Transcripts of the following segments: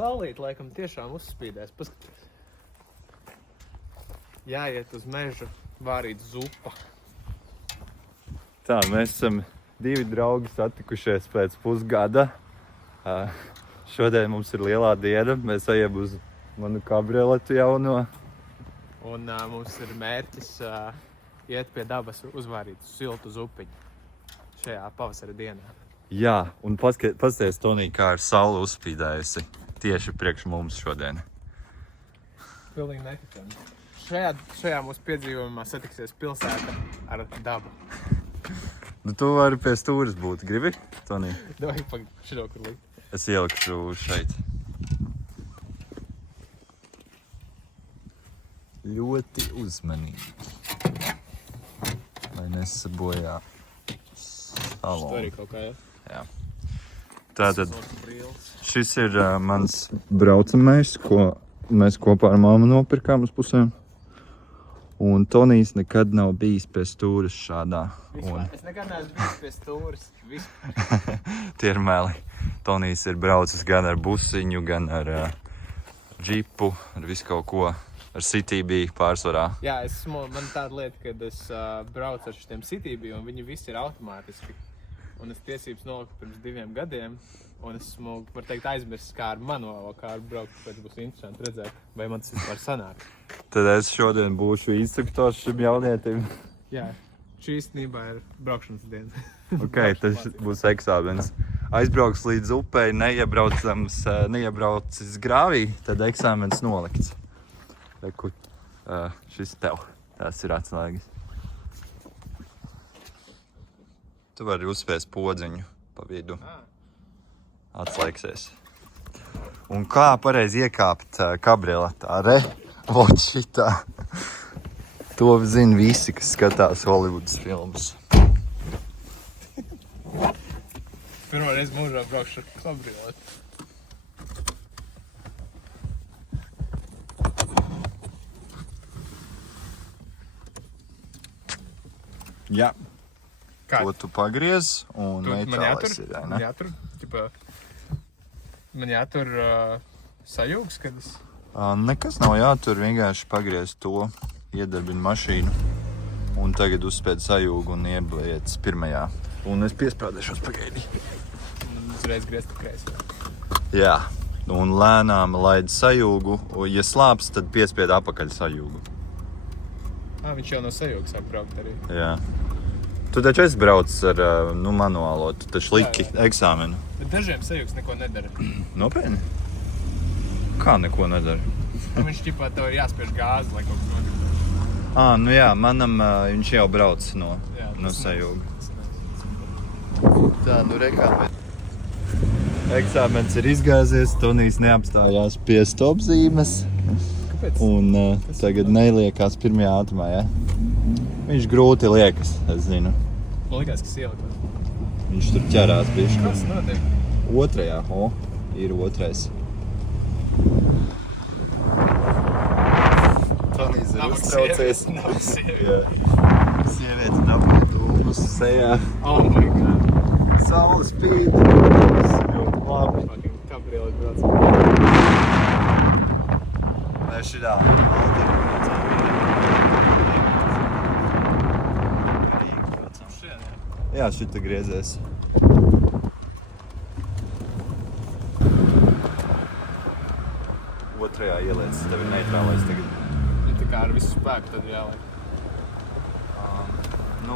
saulīt, laikam, tiešām uzspīdēs. Paskaties. Jāiet uz mežu, vārīt zupa. Tā, mēs esam 2 draugi satikušies pēc pusgada. Šodien mums ir lielā diena. Mēs ejam uz manu kabrioletu jauno. Un mums ir mērķis iet pie dabas uzvārīt siltu zupiņu šajā pavasara dienā. Jā, un paskaties, Tonī, kā ir saule uzspīdējusi tieši priekš mums šodien. Pilnīgi neticami. Šajā mūsu piedzīvojumā satiksies pilsēta ar dabu. Nu, tu vari pie stūres būt, gribi, Tonī? Dovai šito, kur likt. Es ielikšu šeit. Ļoti uzmanīgi. Lai nesabojā salonu. Šito arī kaut kā, jā? Jā. Tātad šis ir mans braucamais, ko mēs kopā ar mammu nopirkām uz pusēm. Un Tonijs nekad nav bijis pie stūres šādā. Es nekad neesmu bijis pie stūres. Tie ir meli. Tonijs ir braucis gan ar busiņu, gan ar džipu, ar visu kaut ko. Ar CTB pārsvarā. Jā, man tāda lieta, kad es braucu ar šitiem CTB un viņi visi ir automātiski. Un es tiesības noliku pirms 2 gadiem. Un es esmu, var teikt, aizmirsis, kā ar manuālo kāru braukt, tāpēc būs interesanti redzēt, vai man tas vispār sanāk. Tad es šodien būšu instruktors šim jaunietim. Jā, šī īstenībā ir braukšanas diena. Ok, tas būs eksāmenis. Aizbrauks līdz upei, neiebraucis grāvī, tad eksāmenis nolikts. Reku, šis tev, tās ir atslēgas. Tu vari uzspiest podziņu pa vidu. Atslēgsies. Un kā pareizi iekāpt kabrioletā? Vot šitā. To zina visi, kas skatās Holivudas filmas. Pirmo reizi mūžā braukšu ar kabrioletu. Jā. Kā? To tu pagriez un neitrālais ir, ne? Man jātur sajūgs, kad es... Nekas nav jātur, vienkārši pagriez to, iedarbini mašīnu un tagad uzspēd sajūgu un iebliec pirmajā. Un es piesprādēšos pagaidī. Un uzreiz griezt pa kreisi. Jā, un lēnām laid sajūgu, un ja slāps, tad piespied apakaļ sajūgu. Viņš jau no sajūgas apbraukt arī. Jā. Tu taču esi braucis ar manuālo, tu taču liki eksāmenu. Bet dažiem sajūgs neko nedara. Nopietni? Kā neko nedara? Viņš ķipā tev ir jāspiež gāzi, lai kaut kas notiktu. Nu jā, manam viņš jau brauc no sajūga. Tā, nu rekā. Eksāmens ir izgāzies, Tonijs neapstājās pie stopzīmes. Kāpēc? Un tagad neliekās pirmajā ātrumā, ja? Viņš grūti liekas, es zinu. Man likās, kas ielikās. Viņš tur ķerās bišķi. Kas notiek? Otrajā, ir otrais. Tonijs ir uztraucies. Nav sieviete. Sieviete dabūja dūmus sejā. Oh my god. Saule spīd. Ļoti labi. Fucking kabriolet brauc. Vai šitā alternatīvā? Jā, šita griezies. Otrajā ieliec, tev ir neitrālais tagad. Ja tā kā ar visu spēku tad jāliek.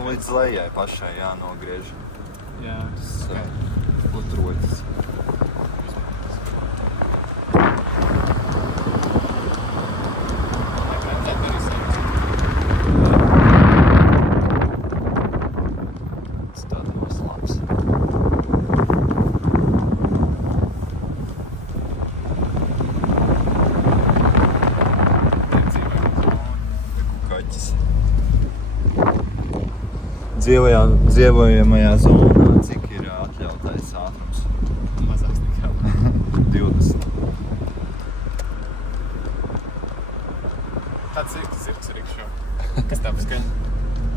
Līdz lejai pašai jānogriež. Jā, Otrotis. Dzīvojamajā zonā, cik ir atļautais ātrums? Mazāks nekā 20. Tāds ir zirgs rikšo. Kas tā paskaņa?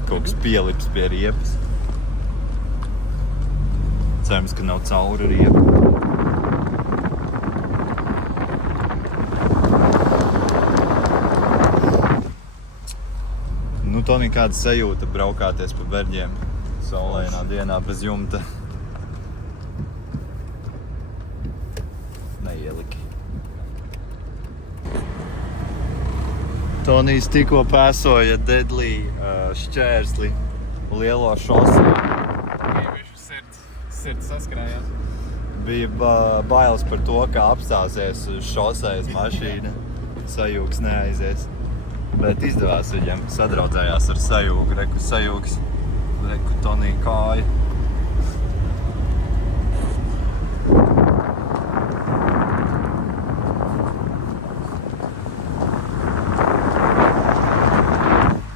Kaut kas pielips pie riepas. Cerams, ka nav cauri riepa. Toni, kāda sajūta braukāties pa Berģiem saulainā dienā bez jumta? Neieliki. Tonijs tikko pēsoja Dedlī šķērsli lielo šosei. Sirds saskrājās. Bija bailes par to, ka apstāsies uz šosejas mašīna. Sajūgs neaizies. Bet izdevās viņam, sadraudzējās ar sajūgu. Reku sajūgs, reku Tonija kāja.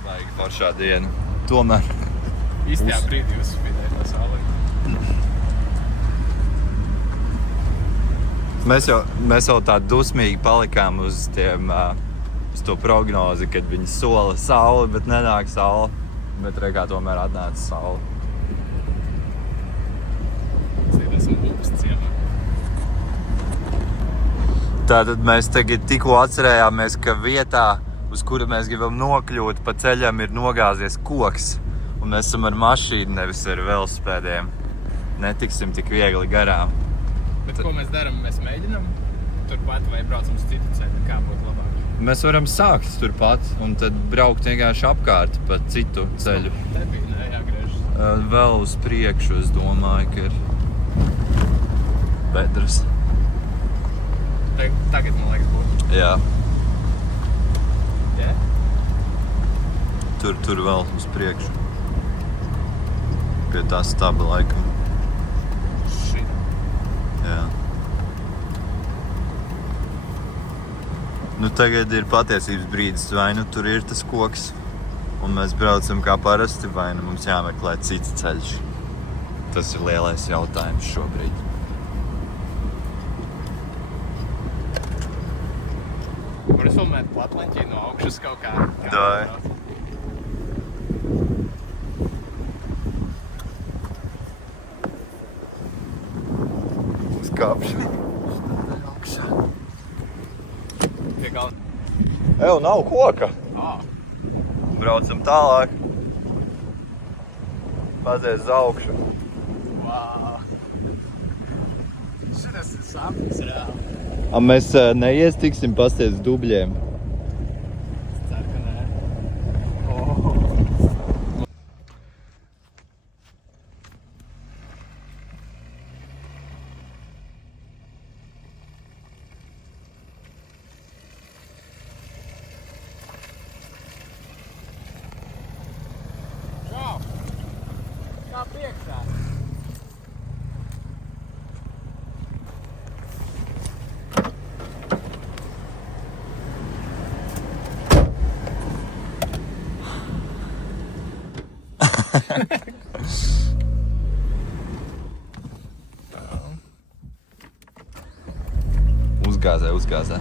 Vajag foršā diena. Tomēr. Īstajā brīdī uzspīdēja tā saulē. Mēs jau tā dusmīgi palikām uz to prognozi, kad viņi sola sauli, bet nenāk saule. Bet rekā tomēr atnāca saule. Esam Upes ciemā. Tātad mēs tagad tikko atcerējāmies, ka vietā, uz kura mēs gribam nokļūt, pa ceļam ir nogāzies koks. Un mēs esam ar mašīnu, nevis ar velosipēdiem. Netiksim tik viegli garām. Bet ko mēs darām? Mēs mēģinām turpat vai braucam uz citu ceļu? Kā būtu labāk? Mēs varam sākt turpat un tad braukt vienkārši apkārt pa citu ceļu. Te bija, jāgriežas. Vēl uz priekšu, es domāju, ka ir bedres. Tagad, man liekas, būtu. Jā. Jā? Tur vēl uz priekšu. Pie tā staba laikam. Jā. Nu tagad ir patiesības brīdis, vai nu tur ir tas koks, un mēs braucam kā parasti, vai nu mums jāmeklē cits ceļš. Tas ir lielais jautājums šobrīd. Var es filmēt platleņķī no augšas kaut kā? Dai. Kāpšana. Pie galda. Ew, nav koka. Braucam tālāk. Pazies uz augšu. Wow. Šitas ir sapnis reāli. Mēs neiestiksim pasties dubļiem. Es ceru, ka nē. Kā priekšā? Uzgāzē.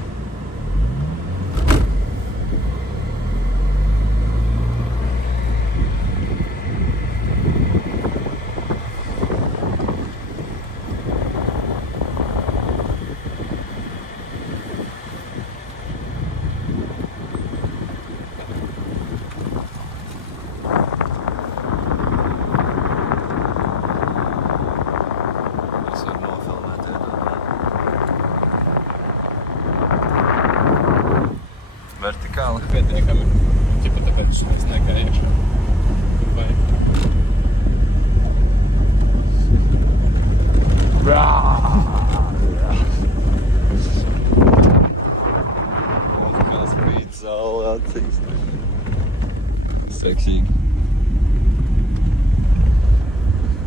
Vertikāli. Pietiekami. Ķipa tāpēc šitais nekā iekšā. Vai? Kā spīd saule acīs. Seksīgi.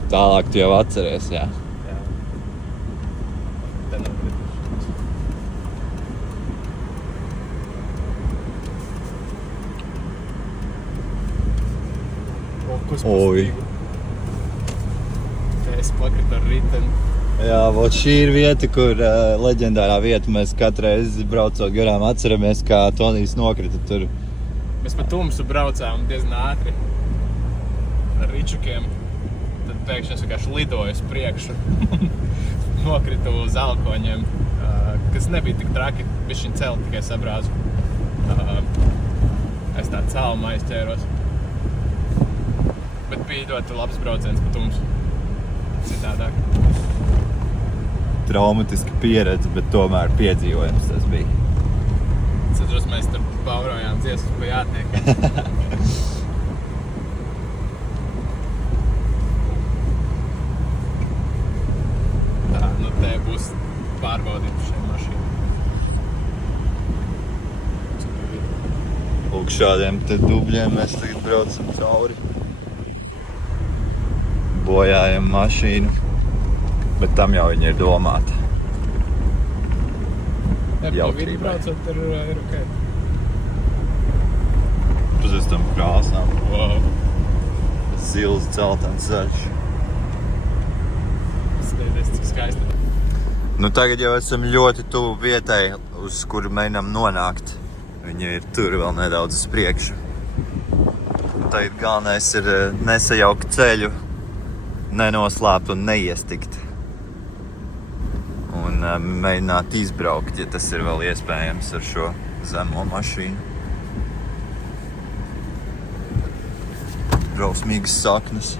Tālāk tu jau atceries, jā. Jā. Te nav krituši. Oi. Es pakritu ar riteni. Jā, vot šī ir vieta, kur leģendārā vieta mēs katru reizi braucot garām atceramies, kā Tonijs nokrita tur. Mēs pa tumsu braucām diezgan ātri ar ričukiem. Tad pēkšņi es vienkārši lidoju uz priekšu. Nokritu uz alkoņiem, kas nebija tik traki, bišķiņ celt tikai sabrāzu. Es tā celmu aizķēros. Bet bija ļoti labs brauciens pa tumsu. Citādāk. Traumatiska pieredze, bet tomēr piedzīvojums tas bija. Atceros, mēs tur paurojām dziesmas pa jātniek. Tā, nu te būs pārbaudījums šai mašīnai. Lūk, šādiem te dubļiem mēs tagad braucam cauri. Bojājam mašīnu, bet tam jau viņa ir domāta. Ja pa vidu braucot, tur ir ok. Pēc tam krāsām. Wow. Zils, dzeltens, zaļš. Skatieties, cik skaisti. Nu tagad jau esam ļoti tuvu vietai, uz kuru mēģinām nonākt. Viņa ir tur vēl nedaudz uz priekšu. Tagad galvenais ir nesajaukt ceļu, nenoslēpt un neiestikt. Un mēģināt izbraukt, ja tas ir vēl iespējams ar šo zemo mašīnu. Drausmīgas saknes.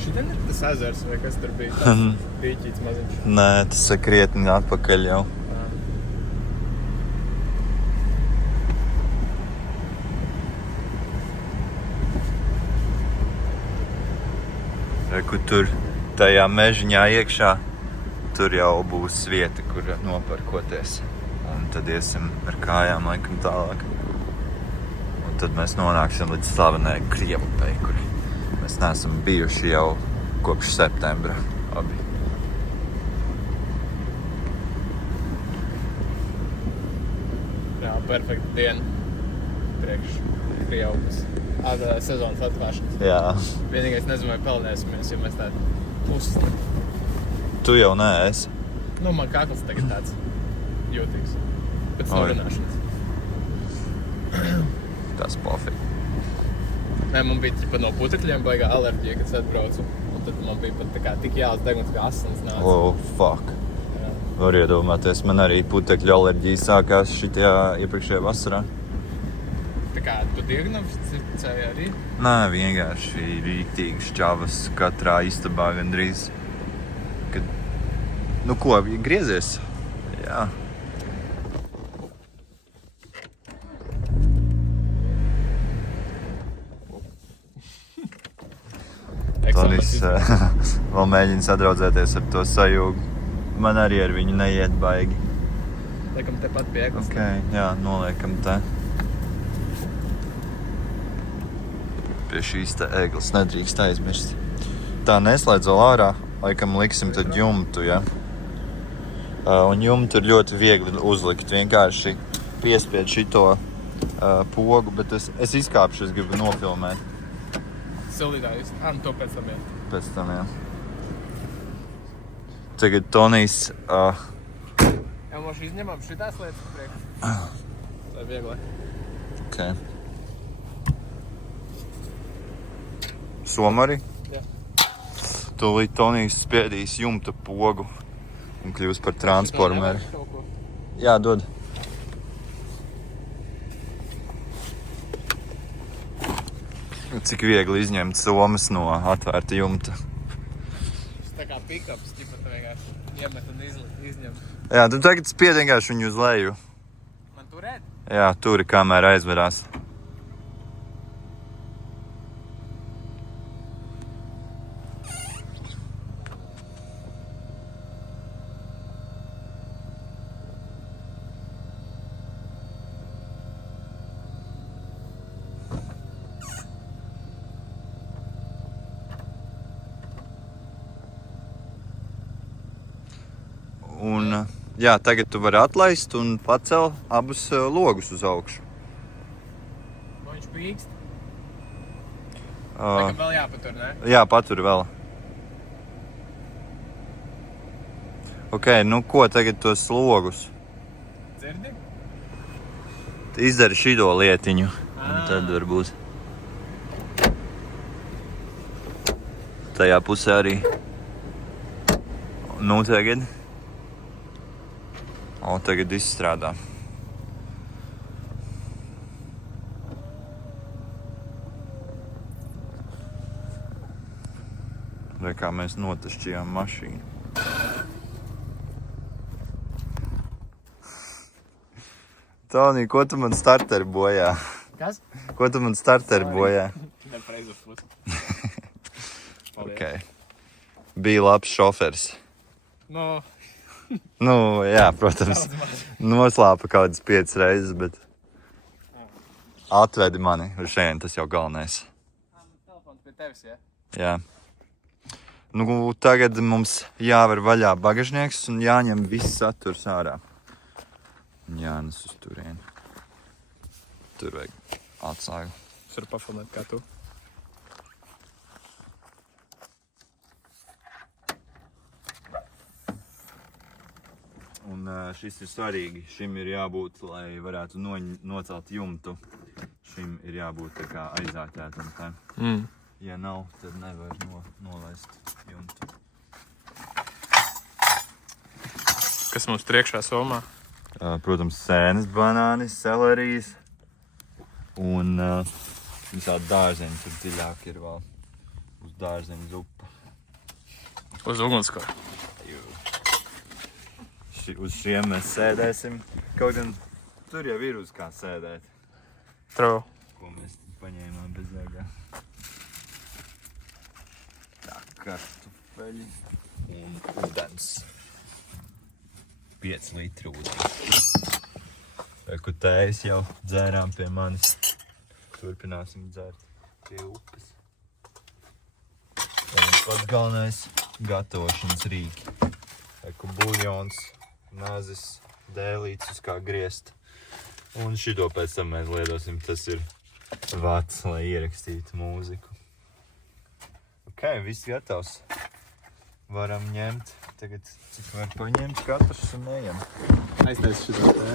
Šitien ir tas ezers vai kas tur bija? Tas pīķīts maziņš. Nē, tas ir krietni atpakaļ jau. Kur tur tajā mežiņā iekšā, tur jau būs vieta, kur noparkoties. Un tad iesim ar kājām laikam tālāk. Un tad mēs nonāksim līdz slavenai Krievupei, kur mēs neesam bijuši jau kopš septembra abi. Jā, perfekta diena priekš Krievupes. Sezonas atvēršanas. Jā. Vienīgais nezinu, vai peldēsimies, jo mēs tādi pusi. Tu jau neesi. Nu, man kakls tagad tāds jūtīgs. Pēc norunāšanas. Tas pofīgi. Nē, man bija pat no putekļiem baigā alerģija, kad es atbraucu. Un tad man bija pat tā kā tik jāls deguns, kā asins nāca. Oh, fuck. Jā. Var iedomāties, man arī putekļu alerģija sākās šitajā iepriekšējā vasarā. Tā kā tu diagnosticēji arī? Nē, vienkārši rīktīgi šķavas katrā istabā gandrīz. Kad, nu ko, griezies? Jā. Tonis vēl mēģina sadraudzēties ar to sajūgu. Man arī ar viņu neiet baigi. Liekam tepat pie eglas. Okay, jā, noliekam te. Pie šīs te eglas nedrīkst aizmirst. Tā neslēdz vēl ārā, laikam liksim tad jumtu, ja? Un jumtu ir ļoti viegli uzlikt, vienkārši piespied šito pogu, bet es izkāpšu, es gribu nofilmēt. Sildītājus. Nu to pēc tam, jā. Pēc tam, jā. Tagad Tonijs... Jā, mums izņemam šitās lietas priekš. Lai vieglāk. Okay. Soma arī? Jā. Tūlīt Tonijs spiedīs jumta pogu un kļūs par transformeri. Jā, dod. Cik viegli izņemt somas no atvērta jumta. Tas tā kā pick-ups, ķipa tā vienkārši iemet un izņem. Jā, tu tagad spied vienkārši viņu uz leju. Man turēt? Jā, turi kamēr aizverās. Un, jā, tagad tu vari atlaist un pacel abus logus uz augšu. Vai viņš pīkst? Laikam vēl jāpatur, ne? Jā, patur vēl. Ok, nu ko tagad tos logus? Dzirdi? Izdari šido lietiņu, un tad varbūt tajā pusē arī. Nu tagad. O, tagad izstrādā. Vai kā mēs notašķījām mašīnu. Tonī, ko tu man starteri bojā? Kas? Ko tu man starteri bojā? Nepareizo pusi. Okay. Bija labs šofers. No, Nu, jā, protams, noslāpa kādas 5 reizes, bet atvedi mani uz šeit, tas jau galvenais. telefons pie tevis, ja? Jā. Nu, tagad mums jāver vaļā bagažnieks un jāņem viss saturs ārā. Jānes uz turieni. Tur vajag atsāgu. Es varu pafilmēt kā tu. Un šis ir svarīgi. Šim ir jābūt, lai varētu nocelt jumtu. Šim ir jābūt tā kā aizāķētam. Tā. Ja nav, tad nevar nolaist jumtu. Kas mums priekšā somā? Protams, sēnes, banānis, selerijas un visādi dārzeņi. Tur dziļāk ir vēl uz dārzeņu zupa. Uz ugunsko. Uz šiem mēs sēdēsim. Kaut gan tur jau ir uz kā sēdēt. True. Ko mēs paņēmām bezjēgā. Tā, kartupeļi un ūdens. 5 litru ūdens. Ko tējas jau dzērām pie manis. Turpināsim dzērt pie upes. Un pats galvenais gatavošanas rīki. Buļjons, mazis, dēlīts uz kā griezt. Un šito pēc tam mēs lietosim. Tas ir vats, lai ierakstītu mūziku. Ok, viss gatavs. Varam ņemt. Tagad cik var paņemt katrs un ejam. Aiztais šito te.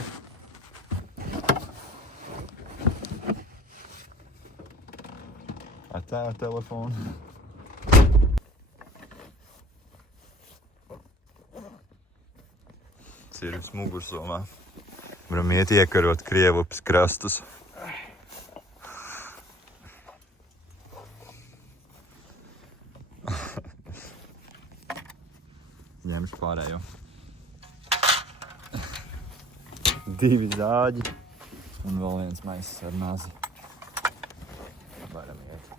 Atā telefonu. Cirvis mugursomā. Varam iet iekarot Krievupas krastus. Ņemšu pārējo. 2 zāģi un vēl viens maisis ar nazi. Varam iet.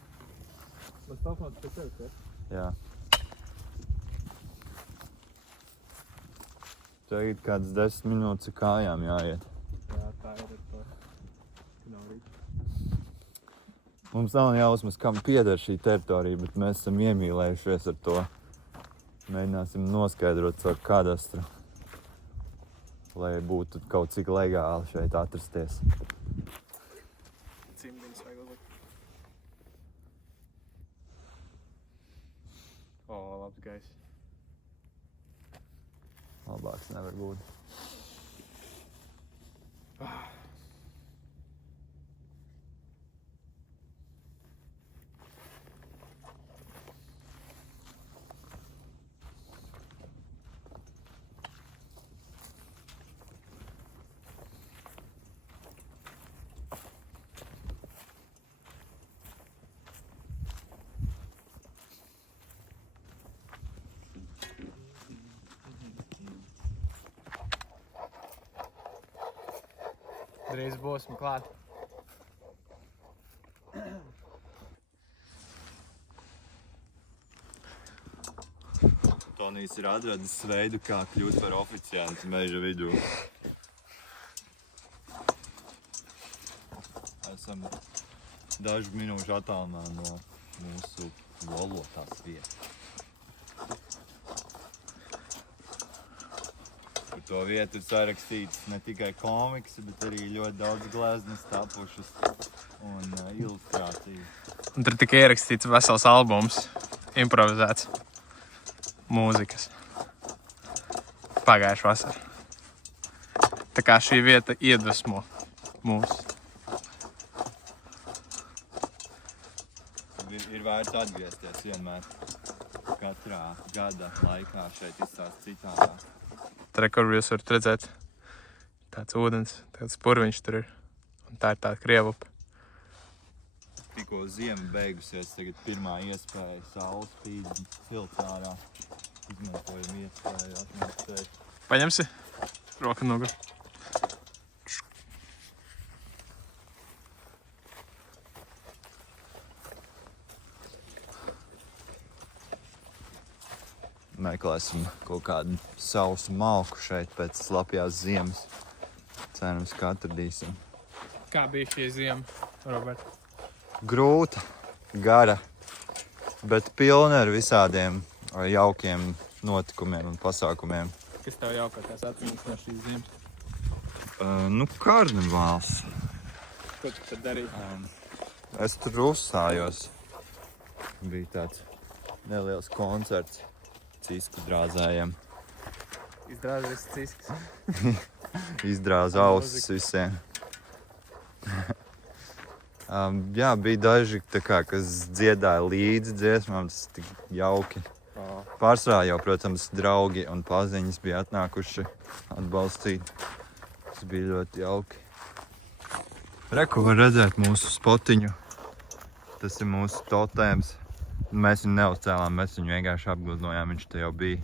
Man telefons pie tevis, ja? Jā. Tagad kāds 10 minūtes ar kājām jāiet. Jā, tā ir to. Nav rīt. Mums nav jausmas, kam pieder šī teritorija, bet mēs esam iemīlējušies ar to. Mēģināsim noskaidrot caur kadastru, lai būtu kaut cik legāli šeit atrasties. Cimdiņas vajag uzlikt. O, labs gaiss. Labāks nevar būt. Drīz būsim klāt. Tonijs ir atradis veidu, kā kļūt par oficiantu meža vidū. Esam dažu minūšu attālumā no mūsu lolotās vietas. Par to vietu ir sarakstīts ne tikai komiksi, bet arī ļoti daudz gleznas tapušas un ilustrācijas. Un tur tika ierakstīts vesels albums, improvizēts mūzikas. Pagājuši vasar. Tā kā šī vieta iedvesmo mūs. Ir vērts atgriezties vienmēr. Katrā gada laikā šeit izstāst citādāk. Tur, kur jūs varat redzēt tāds ūdens, tāds purviņš tur ir. Un tā ir tāda Krievupe. Tikko ziema beigusies, tagad pirmā iespēja saules spīd silts ārā. Izmantojam iespēju atnākt šeit. Paņemsi? Roka nogu. Meklēsim kaut kādu sausu malku šeit pēc slapjās ziemas. Cerams, ka atradīsim. Kā bija šī ziema, Robert? Grūta, gara, bet pilna ar visādiem jaukiem notikumiem un pasākumiem. Kas tev jaukākās atmiņas no šīs ziemas? Karnevāls. Ko tu tad darīji? Es tur uzstājos. Bija tāds neliels koncerts cisku drāzējiem. Izdrāzies cisks. Izdrāza ausis visiem. Jā, bija daži, kas dziedāja līdzi dziesmām, tas tik jauki. Pārsvarā jau, protams, draugi un paziņas bija atnākuši atbalstīt. Tas bija ļoti jauki. Reku var redzēt mūsu spotiņu. Tas ir mūsu totēms. Mēs viņu neuzcēlām, mēs viņu vienkārši apgludinājām, viņš te jau bija.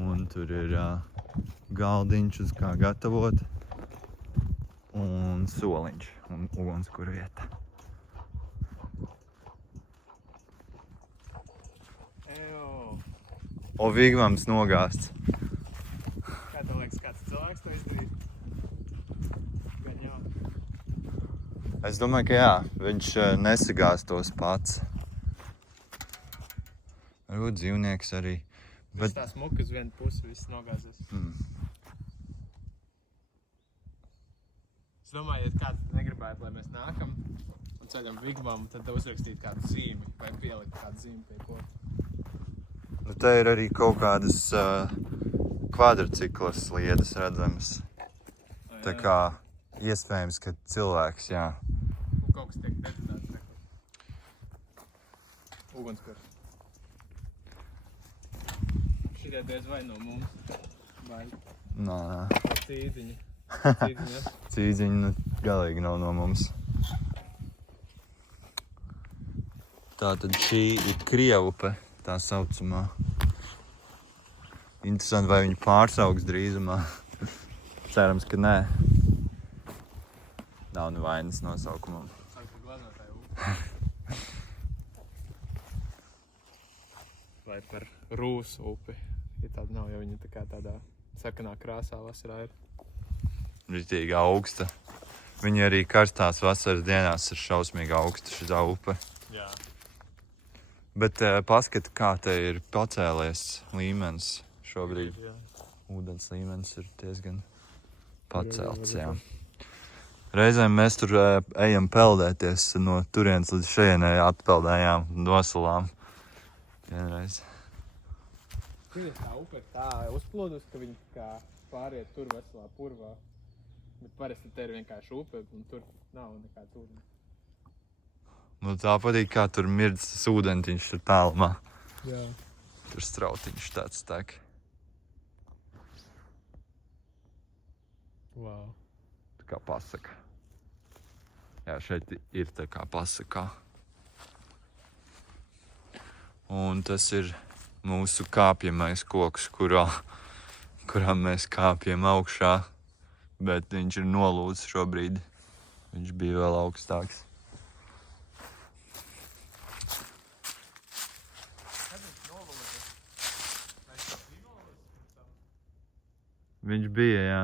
Un tur ir galdiņš, uz kā gatavot. Un soliņš un ugunskura vieta. O, Vigvams nogāsts. Kā tev liekas, kāds cilvēks to izdarīja? Gan jau. Es domāju, ka jā, viņš nesagāstos pats. Varbūt dzīvnieks arī. Bet tā smuka uz vienu pusi, viss nogāzās. Es domāju, ja kāds negribētu, lai mēs nākam un ceļam Vigvamu, tad uzrakstīt kādu zīmi vai pielikt kādu zīmi pie koka. Nu, te ir arī kaut kādas kvadrciklas sliedes redzamas. Tā kā iespējams, ka cilvēks, jā. Un kaut kas tiek detonēts neko. Ugunskurs. Šitie diez vai no mums. Vai Nā. cīdziņi. Cīdziņi galīgi nav no mums. Tātad šī ir Krievupe, tā saucamā. Interesanti, vai viņi pārsaugs drīzumā. Cerams, ka nē. Nav nevainas nosaukumam. Sāk par glaznotāju upi. Vai par Rūsu upi. Ja tāda nav, jo viņa tā kā tādā sarkanā krāsā vasarā ir. Ritīgi augsta. Viņa arī karstās vasaras dienās ir šausmīgi augsta šitā upe. Jā. Bet paskat, kā te ir pacēlies līmenis šobrīd. Jā. Ūdens līmenis ir diezgan pacelts, jā. Reizēm mēs tur ejam peldēties no turienes līdz šejienai atpeldējām un nosalām. Vienreiz. Viņa tā upe ir tā uzplūdus, ka viņa kā pāriet tur veselā purvā. Bet parasti te ir vienkārši upe un tur nav nekāds ūdens. Nu, tā patīk, kā tur mirdz tas ūdentiņš tur tālumā. Jā. Tur strautiņš tāds tek. Wow. Tā kā pasaka. Jā, šeit ir tā kā pasakā. Un tas ir mūsu kāpjamais koks, kurām mēs kāpjam augšā. Bet viņš ir nolūzis šobrīd. Viņš bija vēl augstāks. Viņš bija, jā.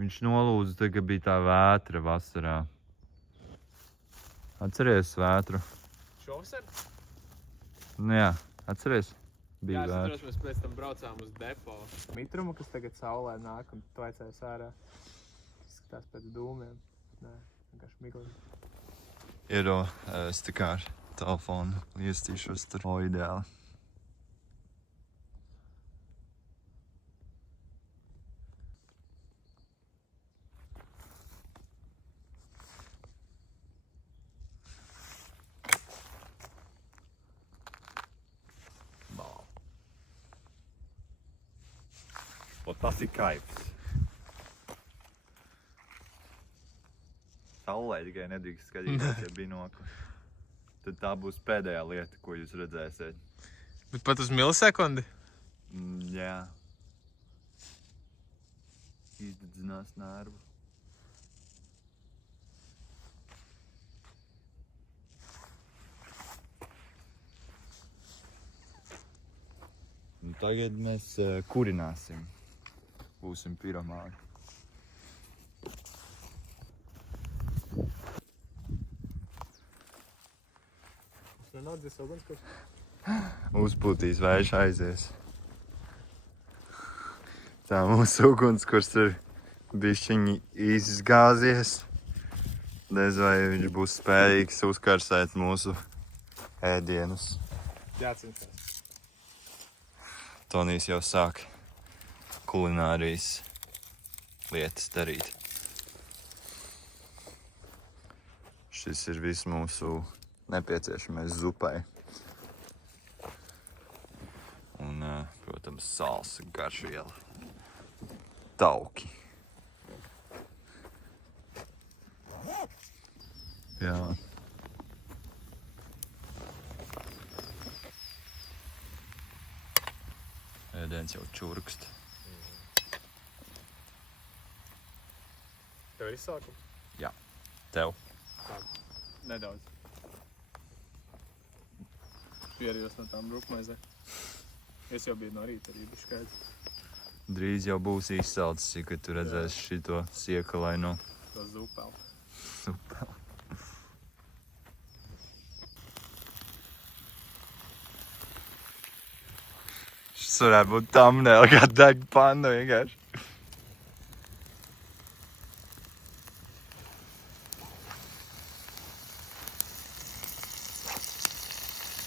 Viņš nolūza, tad, kad bija tā vētra vasarā. Atceries vētru? Šovasar? Nu jā, atceries? Bija Jā, es vētra. atceros, mēs pēc tam braucām uz depo. Mitrumu, kas tagad saulē nāk un tvaicējas ārā. Izskatās pēc dūmiem. Nē, vienkārši miglīgi. Iero, es tā kā ar telefonu iestīšos tur. O, ideāli. tas ir kaifs. Saulē tikai nedrīkst skatīties, ja binokli. Tad tā būs pēdējā lieta, ko jūs redzēsiet. Bet pat uz milisekundi? Jā. Izdedzinās nervu. Un tagad mēs kurināsim. Būsim piromāni. Tas nenādzies ugunskurs? Uzpūtīs vējš aizies. Tā mūsu ugunskurs ir bišķiņi izgāzies. Nez vai viņš būs spējīgs uzkarsēt mūsu ēdienus. Jācenšas. Tonijs jau sāk kulinārijas lietas darīt. Šis ir viss mūsu nepieciešamais zupai. Un, protams, salsa, garšviela, tauki. Jā. Ēdiens jau čurkst. Tev ir izsākums? Jā. Tev? Tā, nedaudz. Pierījos no tām brūkmaizē. Es jau biju no rīta arī bišķi skaidrs. Drīz jau būs izsalcis, kad tu redzēsi šito siekalaino. To zupelu. Zupeli. Šis varētu būt thumbnail, kā deg panda vienkārši.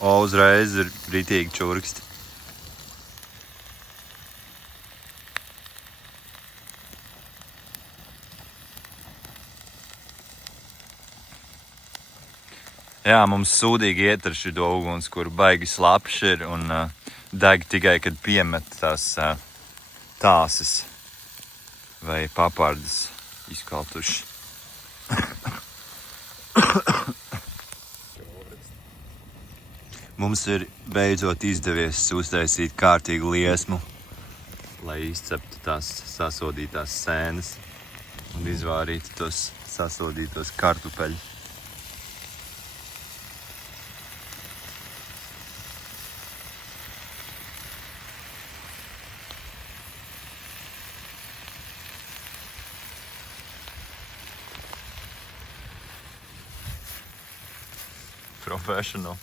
O, uzreiz ir ritīgi čurksti. Jā, mums sūdīgi iet ar šito uguns, kur baigi slapš ir un deg tikai, kad piemet tās tāses vai papardas izkaltuši. Mums ir beidzot izdevies uztaisīt kārtīgu liesmu, lai izceptu tās sasodītās sēnes un izvārītu tos sasodītos kartupeļus. Professional.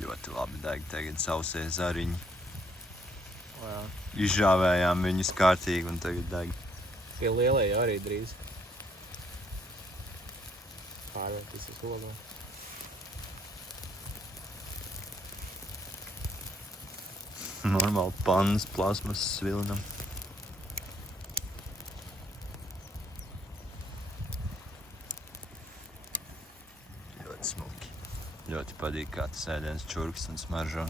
Ļoti labi deg tagad sausie zariņi. O, jā. Izžāvējām viņus kārtīgi un tagad deg. Tie lielie jau arī drīz. Pārvērtīs uz olu. Normāli pannas plasmas svilinam. Ļoti smuki. Ļoti patīk, kā tas ēdiens čurks un smaržo.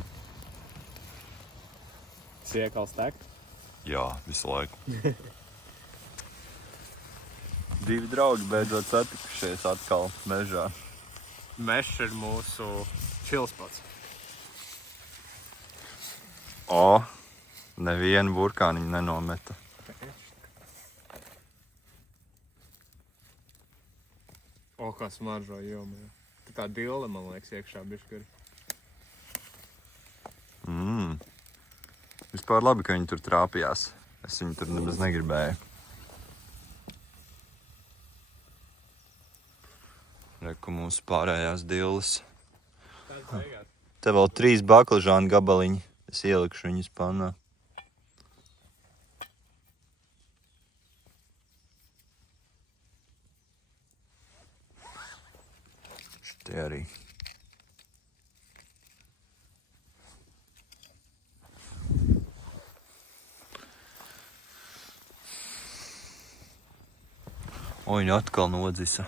Siekals tekt? Jā, visu laiku. Divi draugi beidzot satikušies atkal mežā. Mešs ir mūsu čilspots. O, nevienu burkāniņu nenometa. O, kā smaržo, jomē. Tā dille, man liekas, iekšā bišķi ir. Vispār labi, ka viņi tur trāpījās. Es viņu tur nemaz negribēju. Reku mūsu pārējās dilles. Tāds beigās. Te vēl 3 baklažānu gabaliņi. Es ielikšu viņus pannā. Šitie arī. O, viņa atkal nodzisa.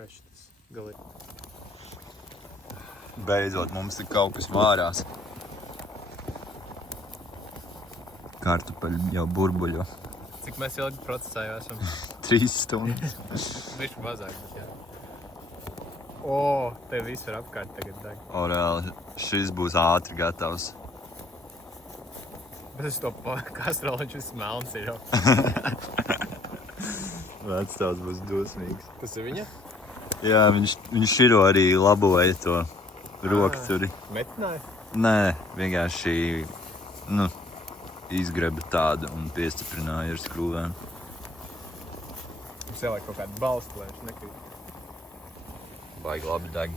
Šitas galīgi. Beidzot mums ir kaut kas vārās. Kartupeļi jau burbuļo. Cik mēs ilgi procesā jau esam? 3 stundas. Bišķi mazāk, bet jā. Te viss var apkārt tagad deg. Reāli, šis būs ātri gatavs. Bet es to kastroli, viņš viss melns ir jau. Vectāvs būs dosmīgs. Tas ir viņa? Jā, viņš širo arī laboja to rokturi. Metināja? Nē, vienkārši, izgreba tādu un piestiprināja ar skrūvēm. Mums ieliek kaut kādu balstu, lai viņš nekrīt. Baigi labi deg.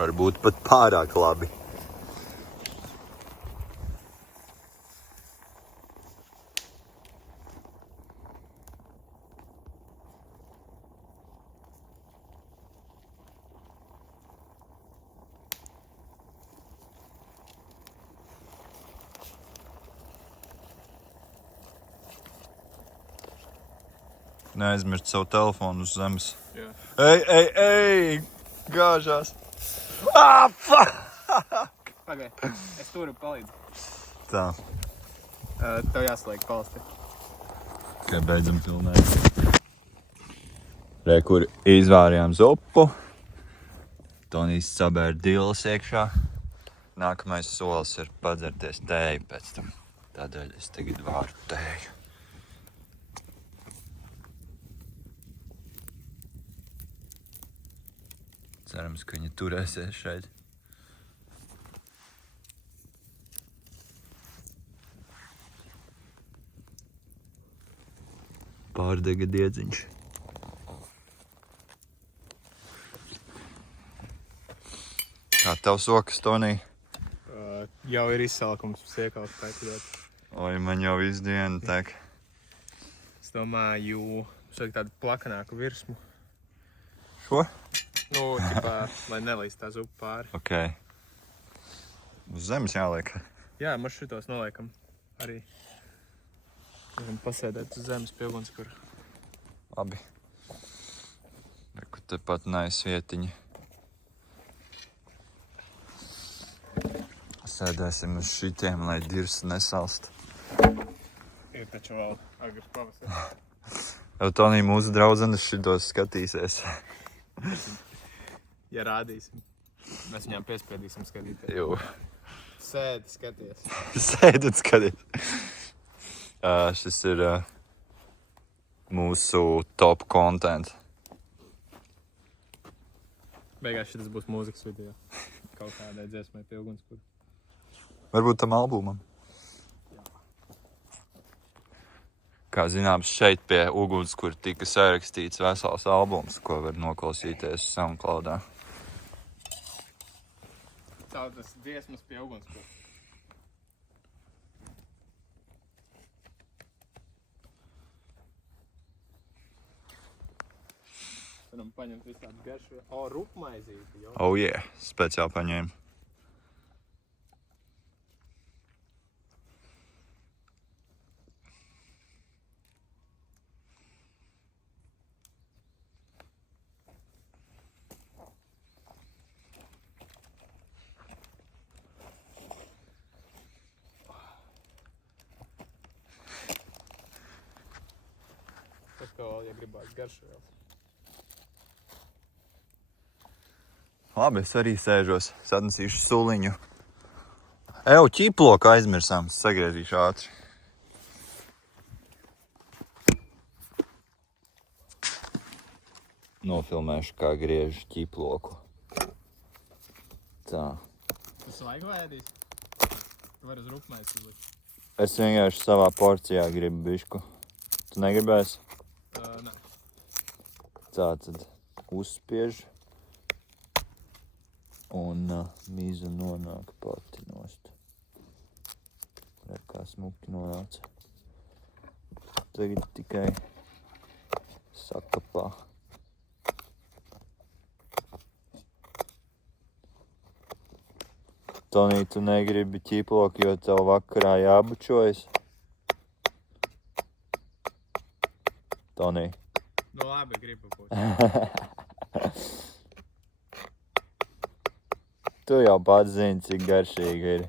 Varbūt pat pārāk labi. Neaizmirst savu telefonu uz zemes. Jā. Ej! Gāžās! Pagai, es turu palīdzu. Tā. Tev jāsliek palsti. Tikai beidzam filmēt. Re, kur izvārījām zupu. Tonijs sabēra dilas iekšā. Nākamais solis ir padzerties tēju pēc tam. Tādēļ es tagad vāru tēju. Cerams, ka viņa turēsies šeit. Pārdega diedziņš. Kā tev sokas, Tonij? Jau ir izsalkums siekals pēkļot. Oi, man jau visu dienu tek. Es domāju, mums vajag tādu plakanāku virsmu. Šo? Ķipā, lai nelīst tā zupa pāri. Ok. Uz zemes jāliek. Jā, mēs šitos noliekam arī. Varam pasēdēt uz zemes pie ugunskura. Labi. Reku tepat nais vietiņa. Sēdēsim uz šitiem, lai dirs nesalst. Ir taču vēl agrs pavasars. Jau Tonija mūsu draudzenes šitos skatīsies. Ja rādīsim, mēs viņām piespiedīsim skatīties. Jū. Sēdi, skaties. Sēd un skaties. Šis ir mūsu top content. Beigās šitas būs mūzikas video. Kaut kādai dziesmai pie ugunskura. Varbūt tam albumam. Kā zināms, šeit pie ugunskura tika sarakstīts vesels albums, ko var noklausīties SoundCloudā. Tādas dziesmas pie ugunskura. Varam paņemt visu tādu garšu. Rupmaizīti, jo. Oh yeah, speciāli paņēmu. Tas kā vēl, ja gribās garšu vēl. Labi, es arī sēžos, sadnesīšu suliņu. Eju, ķiploku aizmirsām, sagriezīšu ātri. Nofilmēšu, kā griežu ķiploku. Tā. Tu svaigo ēdīs? Tu vari uz rupmaizi likt. Es vienkārši savā porcijā gribu bišku. Tu negribēsi? Nē. Tā tad uzspiež. Un mīza nonāk pati nost. Redz, kā smuki nonāca. Tagad tikai sakapā. Tonij, tu negribi ķiploku, jo tev vakarā jābučojas? Tonij. Nu labi, gribu būt. Tu jau pats zini, cik garšīgi ir.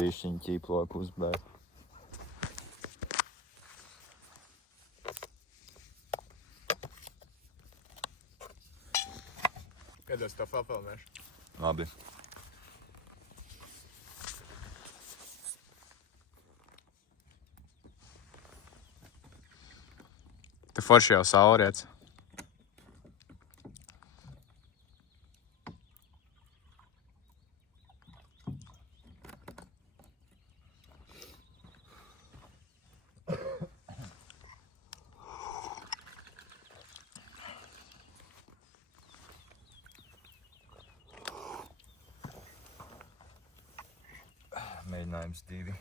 Bišķiņ ķīploku uzbērt. Piedos to papilnēšu. Labi. Te forši jau sauriets. Mēģinājums 2.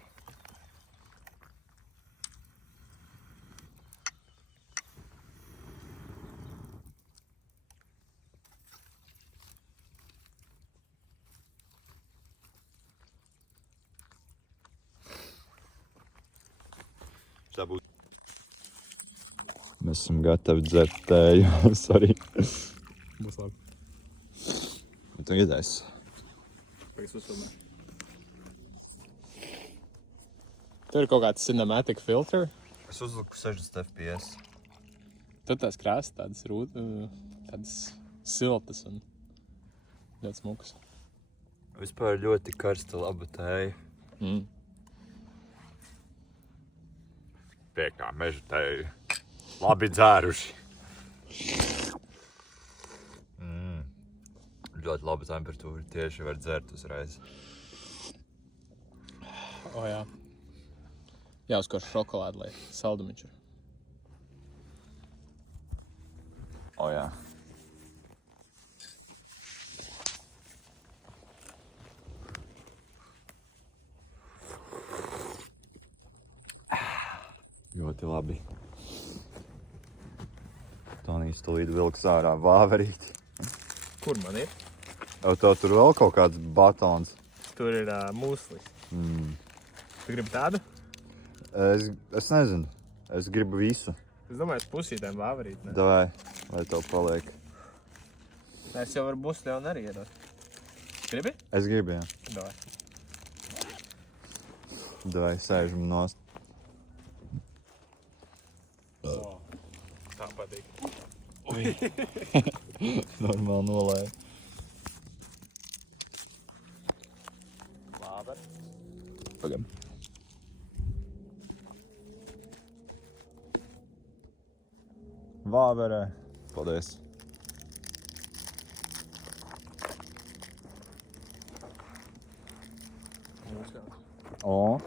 Mēs esam gatavi dzert tēju. Sorry. Būs labi. Bet tu iedēsi. Pēc uzfilmē. Tur ir kaut kāds cinematic filter. Es uzliku 60 FPS. Tur tās krāsas tādas siltas un ļoti smukas. Vispār ļoti karsta laba tēja. Piekā meža tēja. Labi dzēruši. Ļoti laba temperatūra. Tieši var dzert uzreiz. O jā. Jāuzkoš šokolādi, lai saldumiņš ir. O jā. Ļoti labi. Tonijs tūlīt vilks ārā vāverīti. Kur man ir? Tev tur vēl kaut kāds batons. Tur ir mūslis. Tu gribi tādu? Es nezinu. Es gribu visu. Es domāju, es pusītēm vāverīt, ne? Davai, lai tev paliek. Es jau varu busli un arī iedot. Gribi? Es gribu, jā. Davai. Davai, sēžam nost. Tā patīk. Normāli nolēja. Labi. Pagam. Vāverē. Paldies. O.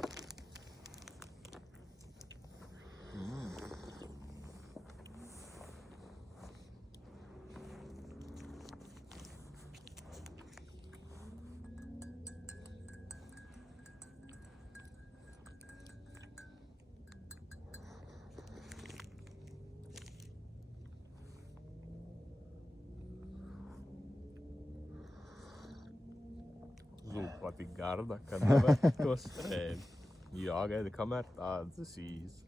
Zupa tik garda, ka nevar to strēmt. Jāgaida, kamēr tādas īs.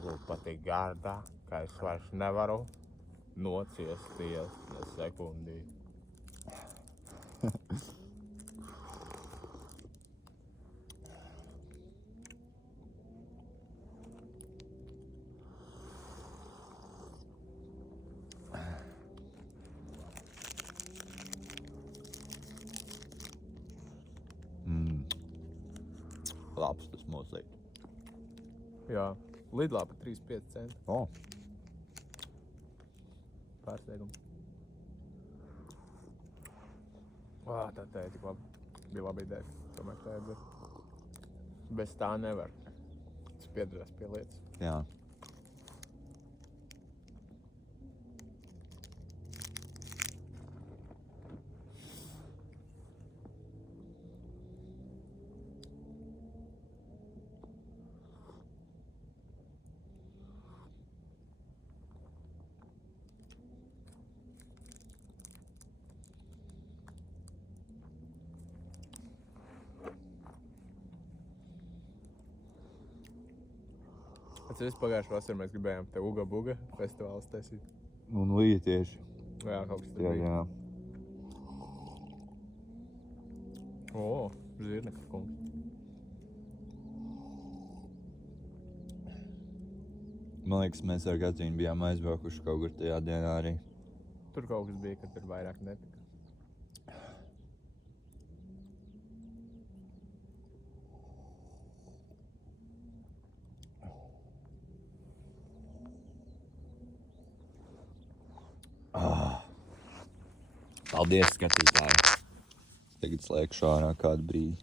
Zupa tik garda, ka es vairs nevaru nociesties ne sekundī. Labs tas mūslīt. Jā, Lidlā pa 35 centi. O. Pārsteigums. Tā tēja tik labi. Bija laba ideja. Tomēr tēja, bet bez tā nevar. Tas piedarās pie lietas. Jā. Atceries pagājušā vasarā mēs gribējām te Uga Buga festivāls taisīt. Un līja tieši. Jā, kaut kas tur bija. Jā. O, Zirneka kungs. Man liekas, mēs ar Gatīnu bijām aizbraukuši kaut kur tajā dienā arī. Tur kaut kas bija, ka tur vairāk netika. Paldies, skatītāji! Tagad slēgšu ārā kādu brīdi.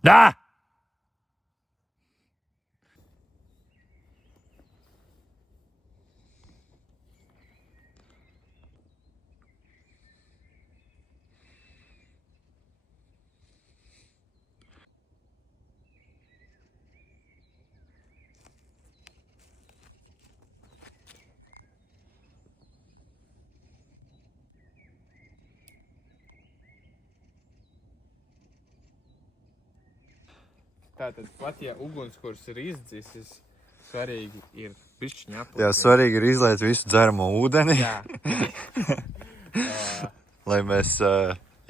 Dā! Tātad, pat ja ugunskurs ir izdzisis, svarīgi ir bišķiņ aplūkt. Jā, svarīgi ir izliet visu dzeramo ūdeni. Jā. Lai mēs,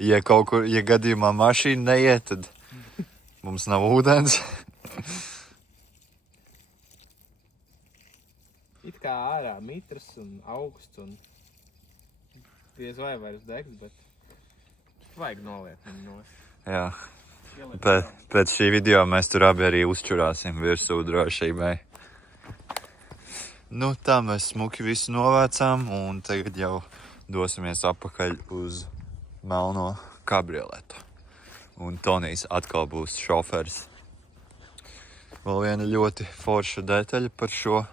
ja kaut kur, ja gadījumā mašīna neiet, tad mums nav ūdens. It kā ārā mitras un augsts un diez vai vairs degs, bet vajag noliet viņu nos. Jā. Pēc šī video mēs tur abi arī uzčurāsim virsū drošībai. Nu, tā mēs smuki visu novācām un tagad jau dosimies apakaļ uz melno kabrioletu. Un Tonijs atkal būs šoferis. Vēl viena ļoti forša detaļa par šo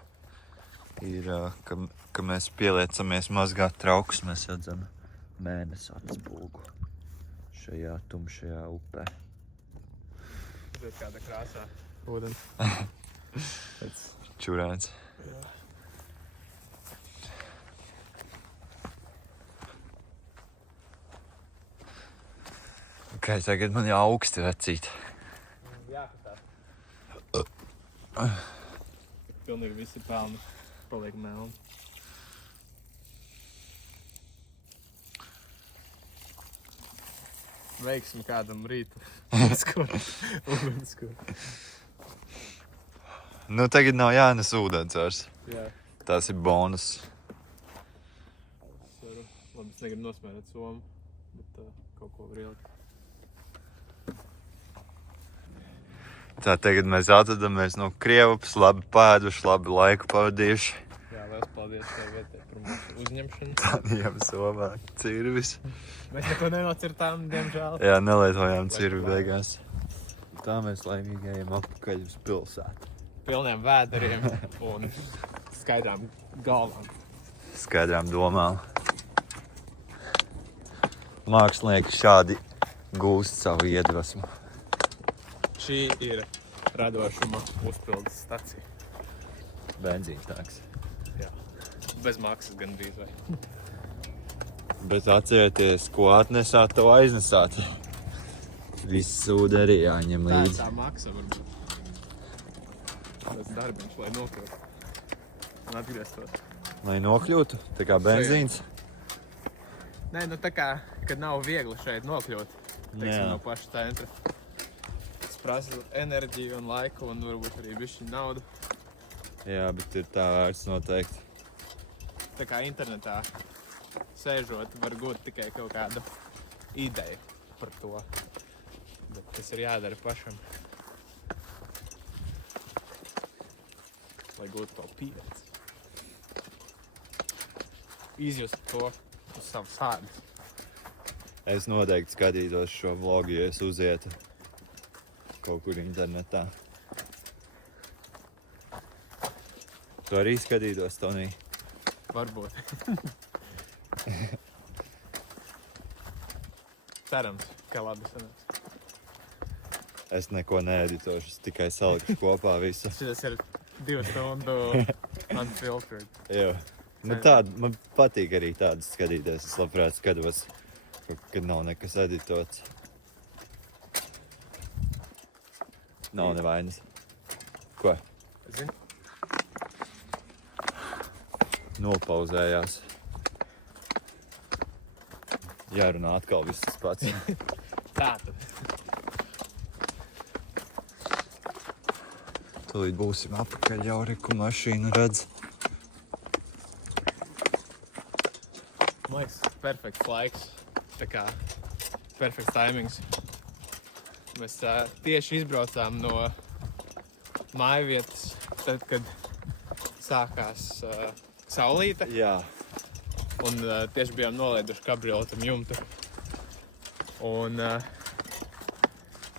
ir, ka mēs pieliecamies mazgāt traukus, mēs redzam mēnesi atspulgu šajā tumšajā upē. Šeit kāda krāsā ūdens. Pēc čurēns. Jā. Ok, tagad man jau augsti vecīt. Jāpatās. Pilnīgi visi pelni paliek melni. Veiksim kādam rītu. Ugunskura. Nu, tagad nav jānes ūdens vairs. Jā. Tas ir bonus. Labi, es negribu nosmērēt somu, bet kaut ko var ielikt. Tā, tagad mēs atradamies no Krievupas, labi pēduši, labi laiku pavadījuši. Jā, liels paldies tev vietē par mūsu uzņemšanu. Tādiem somā cirvis. Mēs neko nenocirtām, diemžēl. Jā, nelietojām cirvi beigās. Tā mēs laimīgi ejam atpakaļ uz pilsētu. Pilniem vēderiem un skaidrām galvām. Skaidrām domām. Mākslinieki šādi gūst savu iedvesmu. Šī ir radošuma uzpildes stacija. Benzīns nāks. Jā. Bez maksas gan drīz vai. Bet atcerieties, ko atnesāt, to aiznesāt. Viss sūda arī jāņem Tā ir līdzi. tā maksa varbūt. Tas darbiņš, lai nokļūtu. Un atgrieztos. Lai nokļūtu, tā kā benzīns. Nē, nu tā kā, kad nav viegli šeit nokļūt, teiksim, Jā. no paša centra. Tas prasa enerģiju un laiku un varbūt arī bišķiņu naudu. Jā, bet ir tā vērts noteikti. Tā kā internetā sēžot var gūt tikai kaut kādu ideju par to. Bet tas ir jādara pašam. Lai gūtu to pieredzi. Izjust to uz savu sādi. Es noteikti skatītos šo vlogu, ja es uzietu kaut kur internetā. Tu arī skatītos, Tonī? Varbūt. Cerams, ka labi sanāks. Es neko needitošu, es tikai salikšu kopā visu. Šis ir 2 stundu unfiltered. Jā, Nu tāda, man patīk arī tādas skatīties. Es labprāt skatos, kad nav nekas editots. Nav nevainas. Ko? Zini? Nopauzējās. Jārunā atkal viss tas pats. Tā tad. Tūlīt būsim apakaļ jau Riku mašīnu redz. Man liekas, perfekts laiks. Tā kā perfekts taimings. Mēs tieši izbraucām no mājvietas, tad, kad sākās saulīte. Jā. Un tieši bijām nolaiduši kabrioletam jumtu. Un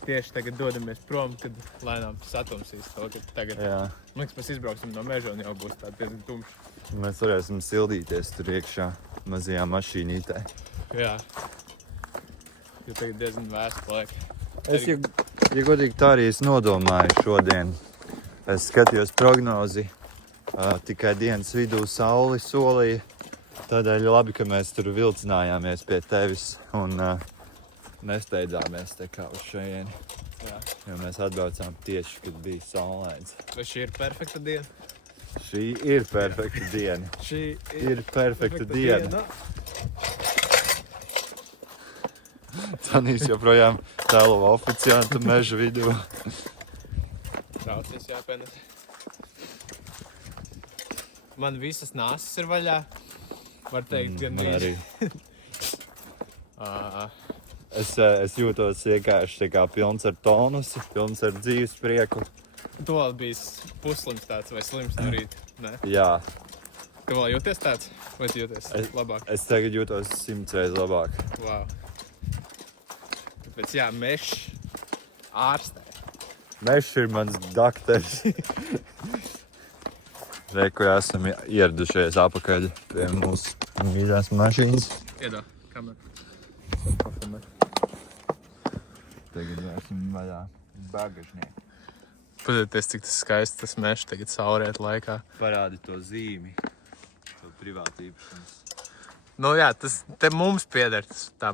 tieši tagad dodamies prom, kad lēnām satumsīs to, kad tagad. Jā. Man liekas, mēs izbrauksim no meža un jau būs tā diezgan tumšs. Mēs varēsim sildīties tur iekšā mazajā mašīnītē. Jā. Jo tagad diezgan vēsts paliek. Es, ja godīgi tā arī es nodomāju šodien. Es skatījos prognozi, tikai dienas vidū sauli solīja. Tādēļ labi, ka mēs tur vilcinājāmies pie tevis un nesteidzāmies te kā uz šajieni. Jā. Jo mēs atbraucām tieši, kad bija saulains. Vai šī ir perfekta diena? Šī ir perfekta diena. Šī Ir perfekta diena. Tanīs joprojām tēlo oficiāntu meža vidū. Traucies jāpenet. Man visas nāsas ir vaļā. Var teikt, gan Man arī. Es jūtos vienkārši tā kā pilns ar tonusu, pilns ar dzīves prieku. Tu vēl bijis puslims tāds vai slims no rīta? Nē? Jā, Tu vēl jūties tāds? Vai tu jūties labāk? es tagad jūtos 100 reizes labāk. Wow. Tāpēc jā, mešs ārstē. Mešs ir mans dakteris. Reku esam ieradušies apakaļ pie mūsu mīļās mašīnas. Iedā, kamerā. Tagad vērsim vaļā bagažnieku. Paskaties, cik tas skaists tas mešs tagad saulrieta laikā. Parādi to zīmi, to privātu īpašums. Nu jā, tas te mums pieder tā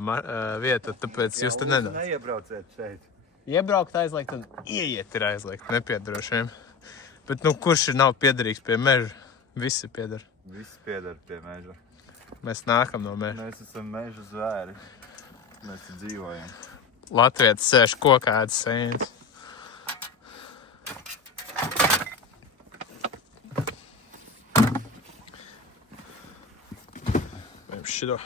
vieta, tāpēc jūs te nenāk. Neiebrauciet šeit. Iebraukt aizliegt un ieiet ir aizliegt nepiedarošiem. Bet nu kurš ir nav piederīgs pie meža? Visi pieder. Viss pieder pie meža. Mēs nākam no meža. Mēs esam meža zvēri. Mēs te dzīvojam. Latvietis sēž kokā ēd sēnes. Vajam šito.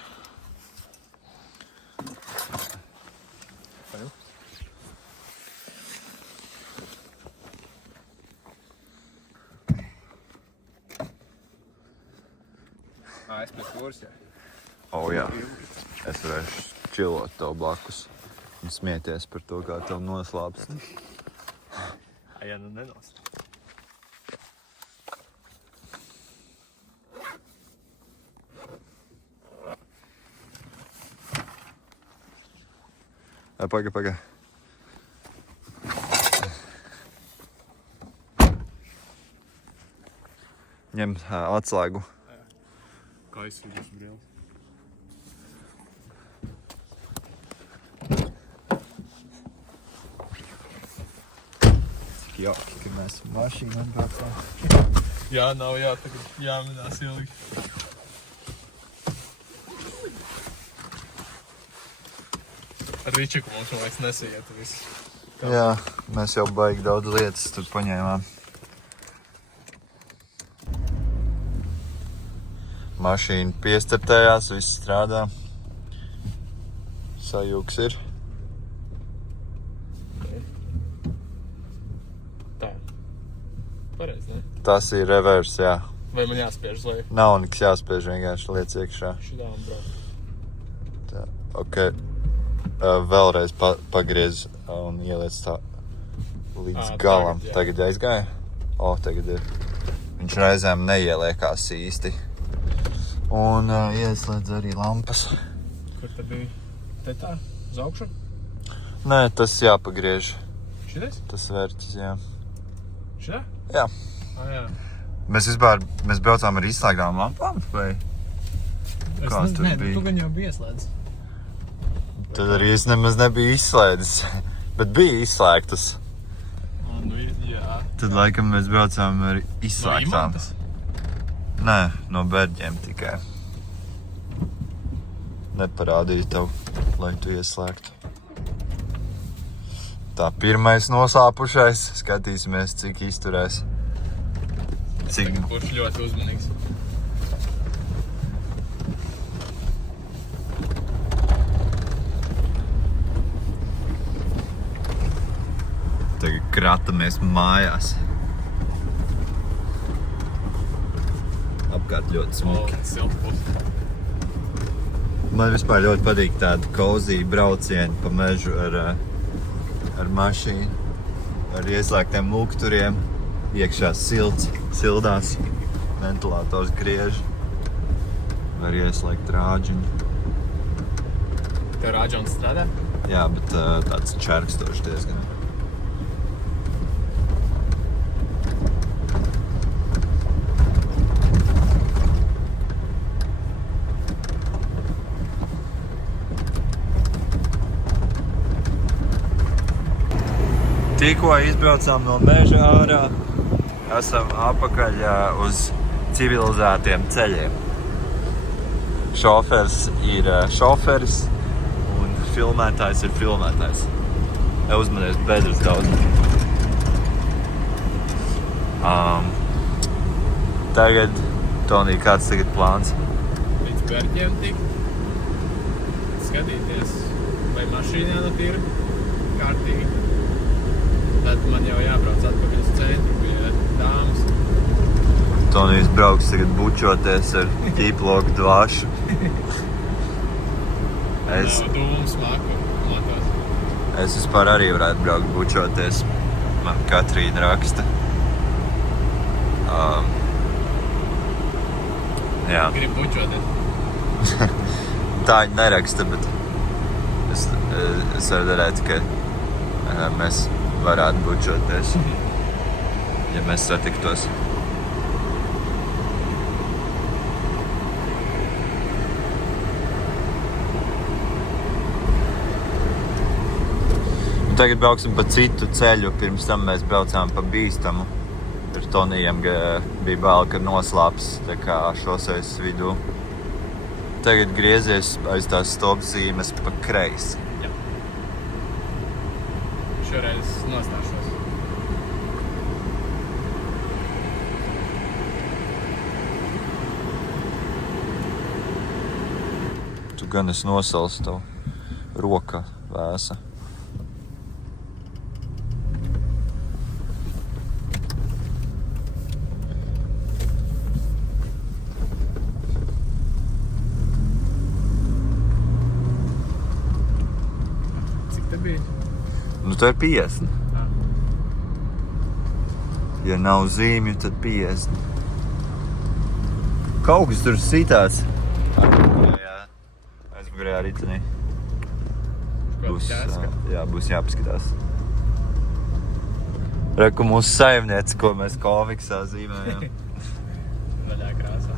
Vajam. Es pēc jūras, jā. Jā. Es varēšu čilot tev blakus un smieties par to, kā tev noslāpst. Jā, nu nenost. Paga. Ņem atslēgu. Kaisīgas brilles. Cik jauki, ka mēs mašīnu atbraucām. Jā, nav tagad jāminās ilgi. Ar Ričiku mums vairs nesaiet viss. Jā, mēs jau baigi daudz lietas tur paņēmām. Mašīna piestartējās, viss strādā. Sajūgs ir. Tā. Pareiz, ne? Tas ir revers, jā. Vai man jāspiež uz leju? Nav nekas jāspiež, vienkārši liec iekšā. Šitā un brauc. Tā, ok. Vēlreiz pagriez un ieliec tā līdz galam. Tagad aizgāja? Tagad ir. Viņš reizēm neieliekās īsti. Un ieslēdz arī lampas. Kur te bija? Te tā? Uz augšu? Nē, tas jāpagriež. Šitais? Tas vērķis, jā. Šitā? Jā. Jā. Mēs braucām ar izslēgtām lampām, vai? Kāds tur bija? Tu gan jau bija ieslēdzis. Tad arī es nemaz nebiju izslēdzis, bet bija izslēgtas. Jā. Tad laikam mēs braucām ar izslēgtām. No Imantas? Nē, no Berģiem tikai. Neparādīju tev, lai tu ieslēgtu. Tā pirmais nosāpušais. Skatīsimies, cik izturēs. Kurš ļoti uzmanīgs. Tagad kratamies mājās. Apkārt ļoti smuki. Man vispār ļoti patīk tāda cozy braucieni pa mežu ar mašīnu. Ar ieslēgtiem lukturiem. Iekšā silts, sildās. Ventilators griež. Var ieslēgt rāģiņu. Tev rāģons strādā? Jā, bet tāds čerkstošs diezgan. Tikko izbraucām no meža ārā, esam apakaļ uz civilizētiem ceļiem. Šofers ir šoferis un filmētājs ir filmētājs. Uzmanies bedres daudz. Tagad, Tonī, kāds tagad plāns? Līdz Berģiem tikt. Skatīties, vai mašīnā ir kārtīgi. Tad man jau jābrauc atpakaļ uz centru, bija dāmas. Tonijs brauks tagad bučoties ar ķīploku dvāšu. Dūmu smaku matos. Es vispār arī varētu braukt bučoties. Man Katrīna raksta. Jā. Gribu bučoties. Tā viņa neraksta, bet es varu darēt, ka mēs varētu bučoties, ja mēs satiktos. Tagad brauksim pa citu ceļu, pirms tam mēs braucām pa bīstamu. Ar Tonijam bija bail, ka noslāps tā kā šoseis vidū. Tagad griezies aiz tās stopzīmes pa kreisi. Šoreiz nostāšos. Tu gan esi nosals, tev roka vēsa. Cik te bija? Nu, tā ir 50. Ja nav zīmju, tad 50. Kaut kas tur sitās. Aizmugurējā ritinī. Būs jāpaskatās. Reku mūsu saimnieci, ko mēs komiksā zīmējam. Zaļā krāsā.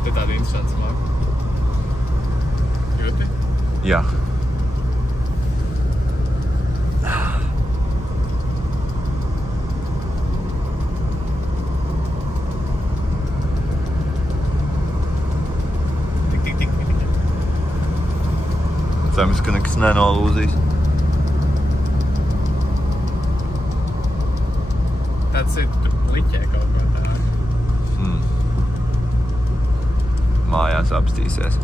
Te tāda interesanta smaka. Jūti? Jā. Tik. Cerams, ka nekas nenolūzīs. Tāds ir, tu pliķē kaut ko tādu. Mājās apstīsies.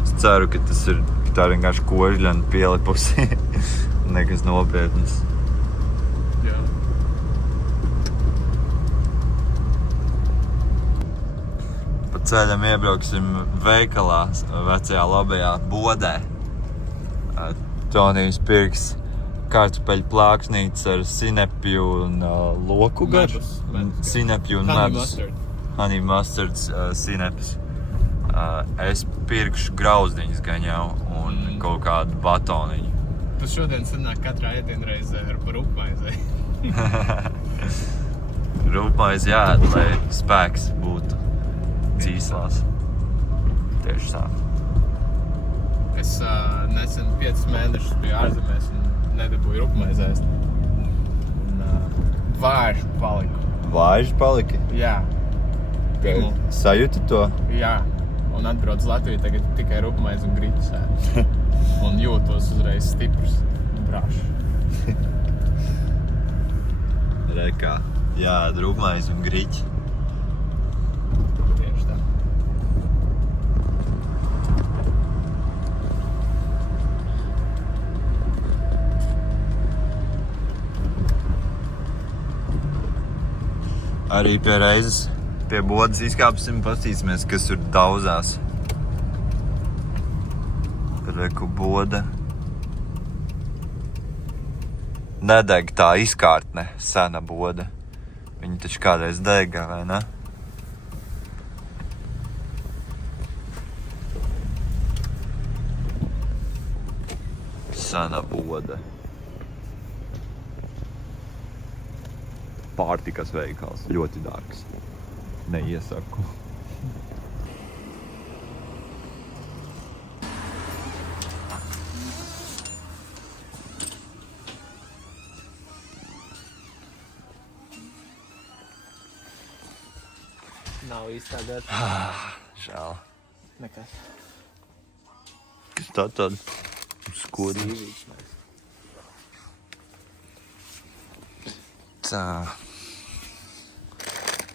Es ceru, ka tas ir tā vienkārši kožļana pielipusi. Nekas nopietnas. Jā. Pa ceļam iebrauksim veikalā, vecajā labajā bodē. Tonijs pirks kartupeļu plāksnītes ar sinepju un loku garšu. Sinepju un medus. Honey mustard sinepes. Es pirkšu grauzdiņas gan jau un kaut kādu batoniņu. Tu šodien sanāk katrā ēdienreizē ar rupmaizei. Rupmaizi jāēd, lai spēks būtu dzīslās. Tieši tā. Es nesen 5 mēnešus biju ārzemēs un nedabūju rupmaizēs. Vājš paliku. Vājš paliki? Jā. Sajūti to? Jā. Un atbrauc Latviju tagad tikai rupmaizi un griķis ēd. Un jūtos uzreiz stiprs un brāšs. Rekā. Jā, rupmaizi un griķi. Tieši tā. Arī pie reizes pie bodas izkāpsim, pastīsimies, kas tur daudzās. Reku boda. Nedeg tā izkārtne, sena boda. Viņa taču kādreiz dega, vai ne? Sena boda. Pārtikas veikals, ļoti dārgs. Neiesaku. Nav īsti tagad. Žēl. Nekas. Kas tā tad? Skodīgs. Tā.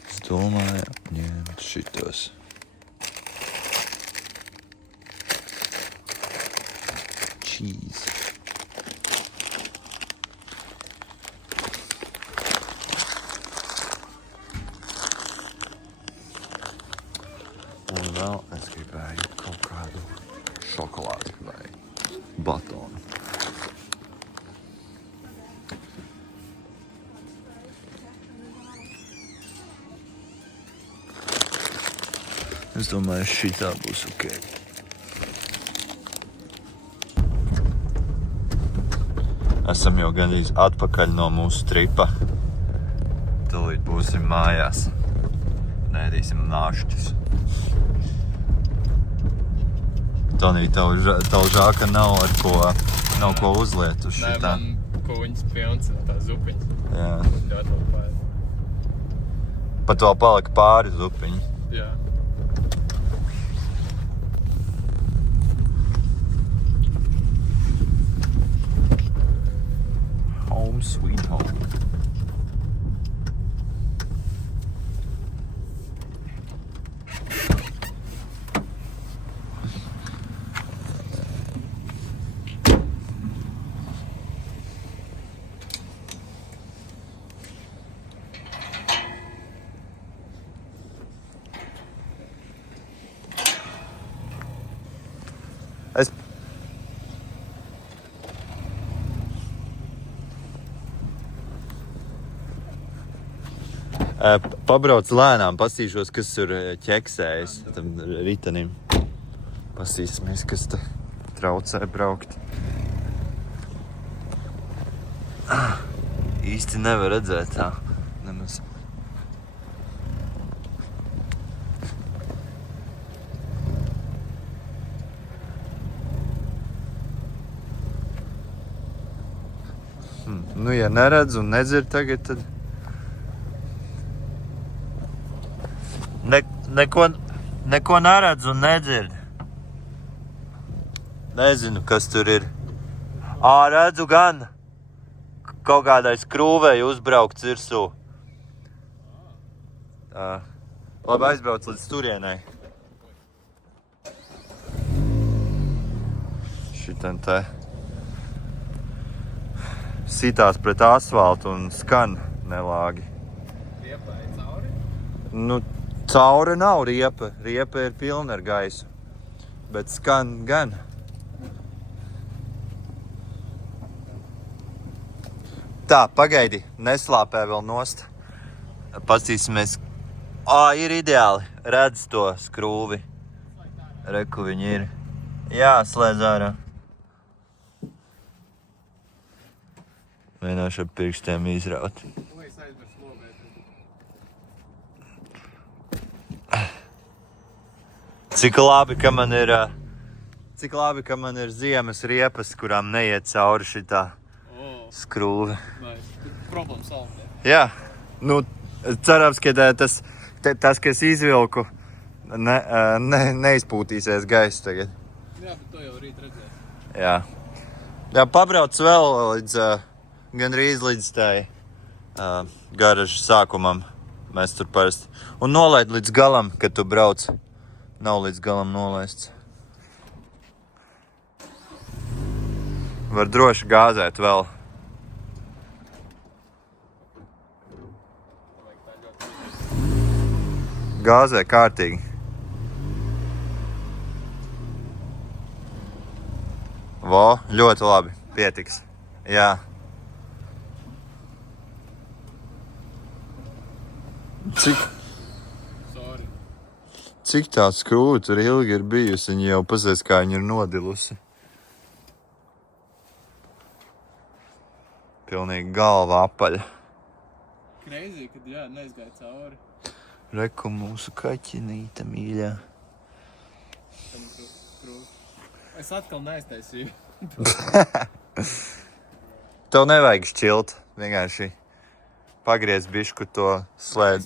Es domāju apņemt šitos. Cheese. Un vēl es gribēju kaut kādu šokolādi vai batonu. Es domāju, šitā būs ok. Esam jau gandrīz atpakaļ no mūsu tripa. Tūlīt būsim mājās. Nēdīsim nāšķus. Tonī, tev žēl, ka nav ko uzliet uz šitā. Nē, man kuņas pilns no tās zupiņas. Jā. Ļoti vēl pāri. Pat vēl palika pāri zupiņi. Jā. Home sweet home. Pabrauc lēnām, pastīšos, kas tur ķeksējas tam ritenim. Pastīsimies, kas te traucē braukt. Īsti nevar redzēt tā nemaz. Nu, ja neredz un nedzird tagad, tad Neko neredz un nedzird. Nezinu, kas tur ir. Redzu gan. Kaut kādai skrūvei uzbraukts virsū. Labi, aizbrauc līdz turienai. Šitam te sitās pret asfaltu un skan nelāgi. Riepai cauri? Nu, cauri nav riepa. Riepa ir pilna ar gaisu. Bet skan gan. Tā, pagaidi. Neslāpē vēl nost. Pastīsimies. Ir ideāli. Redz to skrūvi. Reku viņi ir. Jā, slēdz ārā. Vienkārši ar pirkstiem izraut. Lai es aizmirsu lobēt. Cik labi, ka man ir ziemas riepas, kurām neiet cauri šitā skrūve. Problēma solvē. Jā, nu, cerams, ka tas, kas izvilku, neizpūtīsies gaiss tagad. Jā, bet to jau rīt redzēs. Jā. Jā, pabrauc vēl gandrīz līdz tai garažas sākumam. Mēs tur parasti. Un nolaid līdz galam, kad tu brauc. Nav līdz galam nolaists. Var droši gāzēt vēl. Gāzē kārtīgi. Vo, ļoti labi. Pietiks. Jā. Cik tā skrūve tur ilgi ir bijusi, viņa jau pazies, kā viņa ir nodilusi. Pilnīgi galva apaļa. Crazy, kad jā, neizgāja cauri. Reku mūsu kaķinīta mīļā. Es atkal neiztaisīju. Tev nevajag šķilt, vienkārši pagriez bišku to slēdz.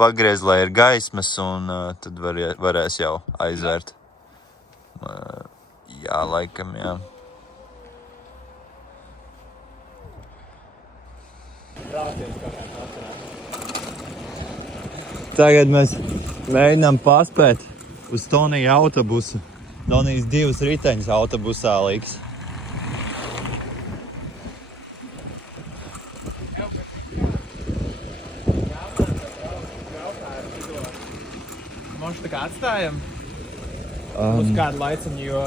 Pagriez, lai ir gaismas, un tad varēs jau aizvērt. Jā, laikam, jā. Tagad mēs mēģinām paspēt uz Tonija autobusu. Tonijs 2 riteņus autobusā liks. Mums tā kā atstājam uz kādu laiciņu, jo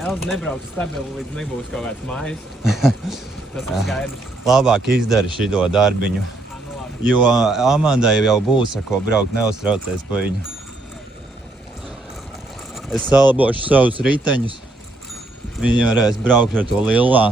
Elza nebrauks stabili, līdz nebūs kaut kāds mājas. Tas ir skaidrs. Labāk izdari šito darbiņu, jo Amandai jau būs, ar ko braukt, neuztraucies pa viņu. Es salabošu savus riteņus, viņi varēs braukt ar to lillā.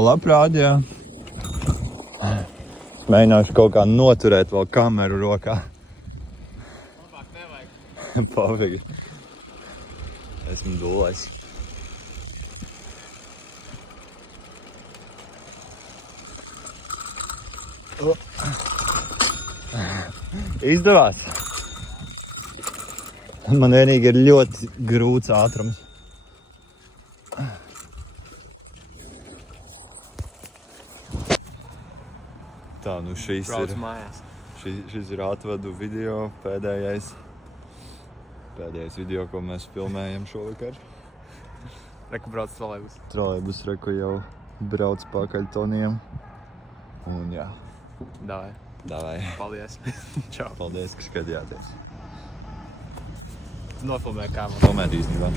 Labprāt, jā. Mēģināšu kaut kā noturēt vēl kameru rokā. Labāk nevajag. Pavīgi. Esmu dūlais. Izdevās. Man vienīgi ir ļoti grūts ātrums. Tā, nu šis ir atvadu video, pēdējais video, ko mēs filmējam šovakar. Reku brauc trolejbus. Trolejbus reku jau brauc pakaļ Tonijam. Un jā. Davai. Paldies. Čau. Paldies, ka skatījāties. Nofilmēju kā man. Filmēt īstenībā.